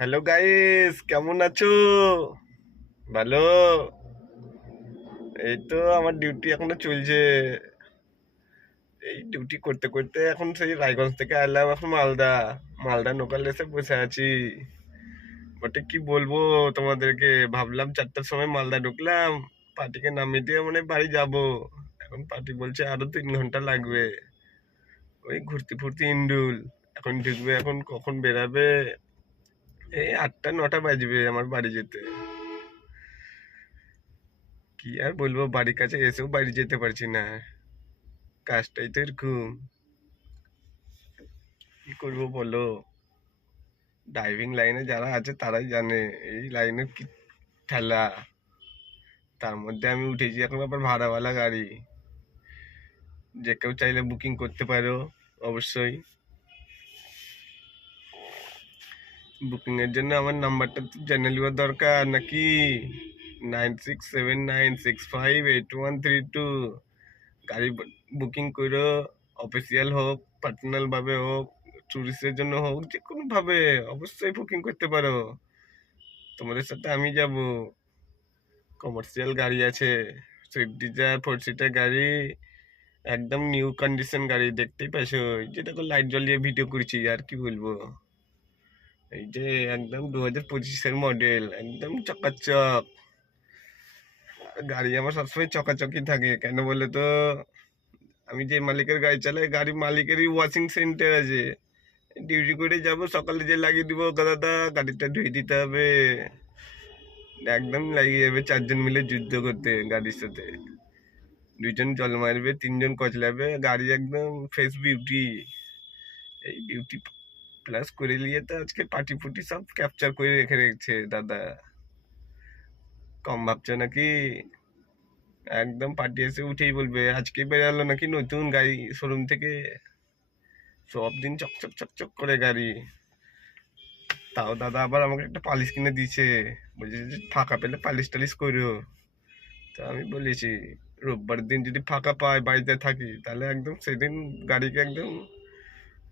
Hello guys, কেমন আছো? ভালো। এই তো আমার ডিউটি এখনো চলছে। এই ডিউটি করতে করতে এখন সেই রায়গঞ্জ থেকে এলাম, এখন মালদা। মালদা লোকাল এসে বসে আছি। ওটা কি বলবো তোমাদেরকে, ভাবলাম 4টার সময় মালদা ঢুকলাম, পার্টিকে নামিয়ে দিয়ে মানে বাড়ি যাব। এখন পার্টি বলছে আরো 3 ঘন্টা লাগবে। ওই ঘুরতে ফুরতে ইন্ডুল। এখন ঢুকবে, এখন কখন বেরাবে? এই 8টা 9টা বাজবে আমার বাড়ি যেতে। কি আর বলবো, বাড়ির কাছে এসেও বাড়ি যেতে পারছি না। কাজটাই তো এরকম। কি করবো বলো? ড্রাইভিং লাইনে যারা আছে তারাই জানে এই লাইনে কি ঠেলা। তার মধ্যে আমি উঠেছি এখন আবার ভাড়াওয়ালা গাড়ি। যে কেউ চাইলে বুকিং করতে পারো, অবশ্যই। বুকিং এর জন্য আমার নাম্বারটা তো জেনে নেওয়ার দরকার নাকি? 9679658132। গাড়ি বুকিং করো, অফিসিয়াল হোক, পার্সোনাল ভাবে হোক, টুরিস্টের জন্য হোক, যে কোনো ভাবে অবশ্যই বুকিং করতে পারো। তোমাদের সাথে আমি যাব। কমার্শিয়াল গাড়ি আছে, সুইফট ডিজায়ার 4 সিটার গাড়ি। একদম নিউ কন্ডিশন গাড়ি, দেখতেই পাইছো। এই যে দেখো, লাইট জ্বলিয়ে ভিডিও করছি, আর কি বলবো। এই যে একদম 2025-এর মডেল, একদম চকাচক। গাড়ি আমার সবসময় চকাচকই থাকে, কেন বলে তো? আমি যে মালিকের গাড়ি চালাই, গাড়ি মালিকেরই ওয়াশিং সেন্টার আছে। ডিউটি করে যাব, সকালে যে লাগিয়ে দিব দাদা, গাড়িটা ধুয়ে দিতে হবে। একদম লাগিয়ে যাবে 4জন মিলে যুদ্ধ করতে গাড়ির সাথে। 2জন জল মারবে, 3জন কচলাবে, গাড়ি একদম ফ্রেশ বিউটি। এই বিউটি প্লাস করে নিয়ে তো আজকে পার্টি ফুটি সব ক্যাপচার করে রেখে রেখেছে দাদা। কম ভাবছো নাকি? একদম পার্টি এসে উঠেই বলবে আজকে বেরালো নাকি নতুন গাড়ি শোরুম থেকে। সব দিন চকচক চকচক করে গাড়ি। তাও দাদা আবার আমাকে একটা পালিশ কিনে দিয়েছে। বলছে যে ফাঁকা পেলে পালিশ টালিশ করো। তা আমি বলেছি রোববার দিন যদি ফাঁকা পাই, বাড়িতে থাকি, তাহলে একদম সেদিন গাড়িকে একদম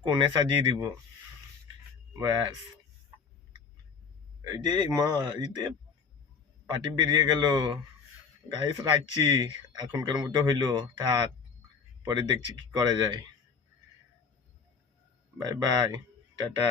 কোণে সাজিয়ে দিব। ব্যাস। এই যে মা, এই যে পার্টি বেরিয়ে গেল। গাইস, রাখছি। এখনকার মতো হইলো, থাক। পরে দেখছি কি করা যায়। Bye bye. টাটা।